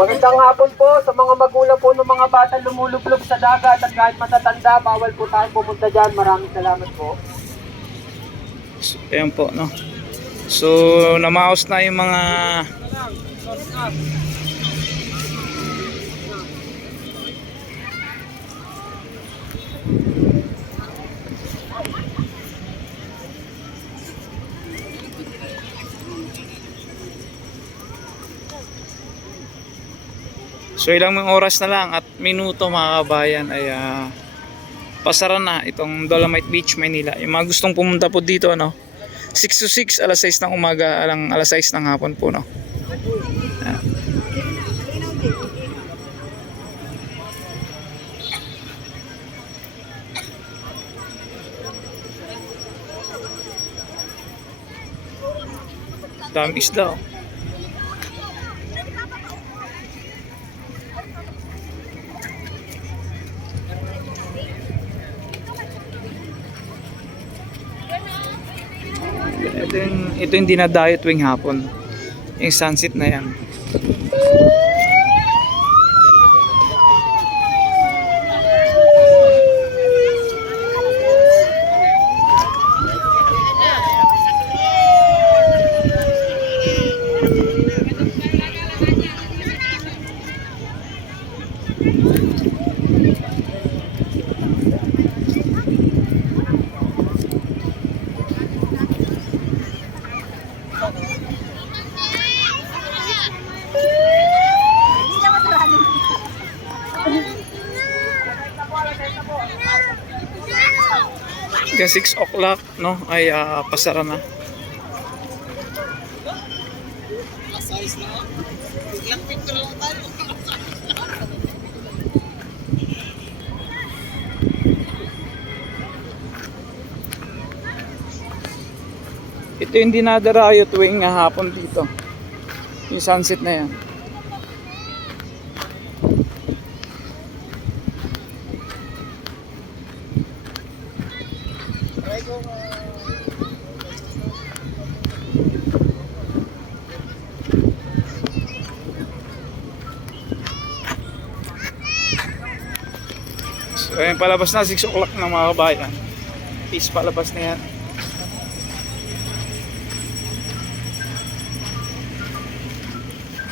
Magandang hapon po sa mga magulang po ng mga bata lumulublob sa dagat at kahit matatanda, bawal po tayong pumunta dyan. Maraming salamat po. So, ayan po, no? So, namaos na yung mga So ilang mga oras na lang at minuto mga kabayan ay pasara na itong Dolomite Beach, Manila. Yung mga gustong pumunta po dito, no? 6 to 6, alas 6 ng umaga, alas 6 ng hapon po, no? Ayan. Daming isda, oh. Ito yung dinadayo tuwing hapon. Yung sunset na yan. Hanggang 6 o'clock, no, ay pasara na. Ito yung dinadarayo tuwing hapon dito. Yung sunset na yan. So ayun, palabas na 6 o'clock na mga kabayan. Peace, palabas na yan.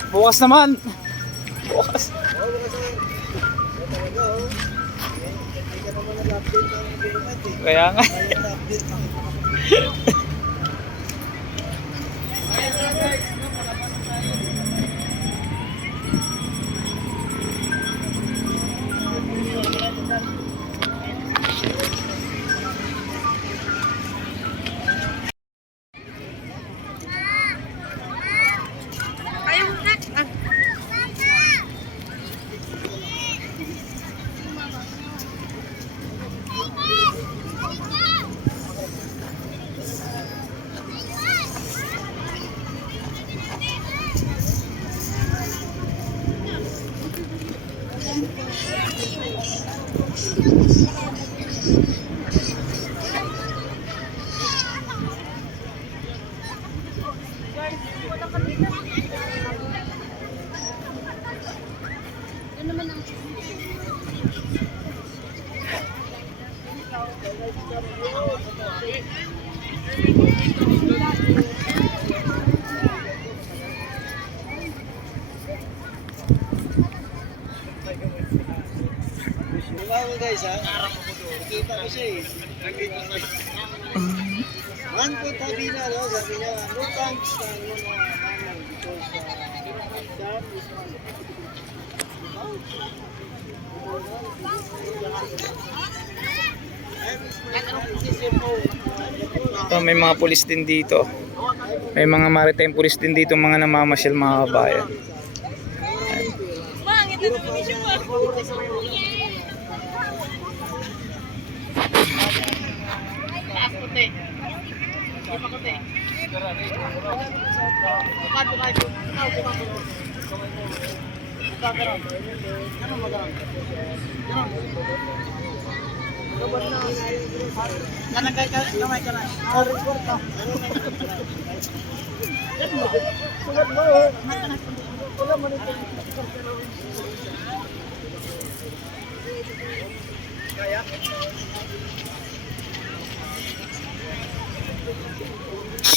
Bukas naman. Bukas. Kaya nga. Guys, ha? Kita ko siya eh. Man po tabi na, no? Sabi niya, no thanks na ano na namin because that is one. May mga pulis din dito. May mga maritime pulis din dito, mga namamasyal mga kabayan.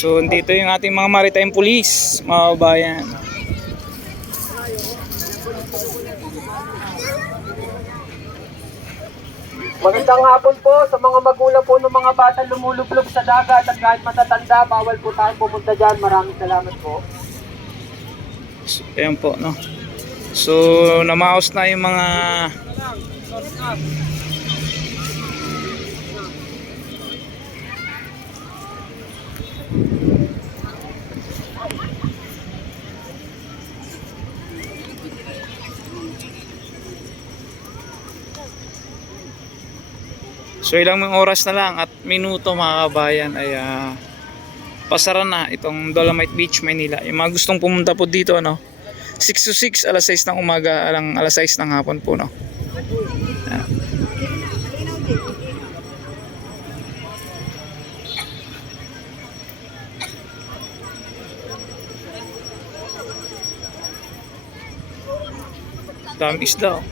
So, dito yung ating mga maritime police, mga kabayan. Magandang hapon po sa mga magulang po ng mga bata lumulublob sa dagat at kahit matatanda, bawal po tayong pumunta dyan. Maraming salamat po. So, ayan po, no. So, namaos na yung mga So, ilang mga oras na lang at minuto, mga kabayan, ay pasara na itong Dolomite Beach, Manila. Yung mga gustong pumunta po dito, ano, 6 to 6, alas 6 ng umaga, alas 6 ng hapon po, no. Ayan. Daming isda, oh.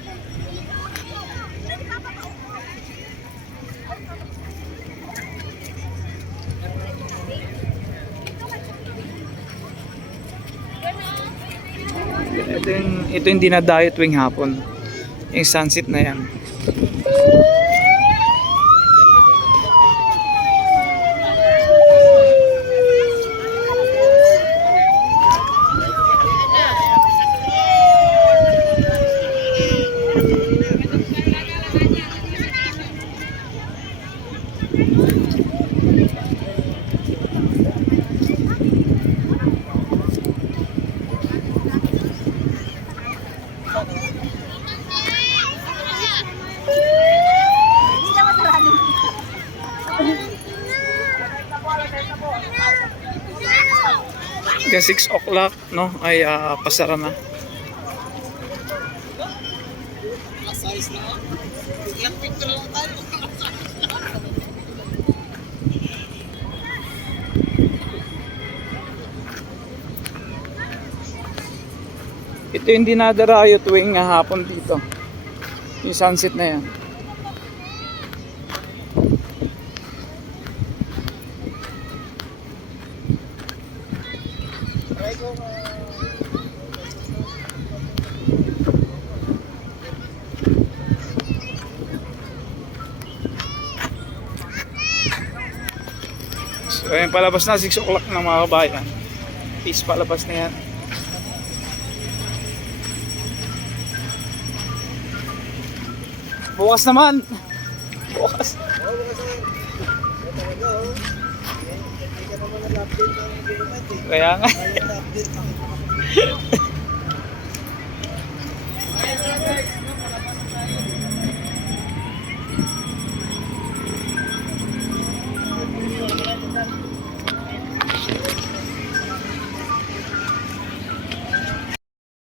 Ito yung dinadayo tuwing hapon. Yung sunset na yan. Hanggang 6 o'clock, no, ay pasara na. Ito yung dinadarayo tuwing hapon dito. Yung sunset na yan. So ayun, palabas na 6 o'clock ng mga kabayan. Peace, palabas na yan. Bukas naman. Bukas. Kaya nga.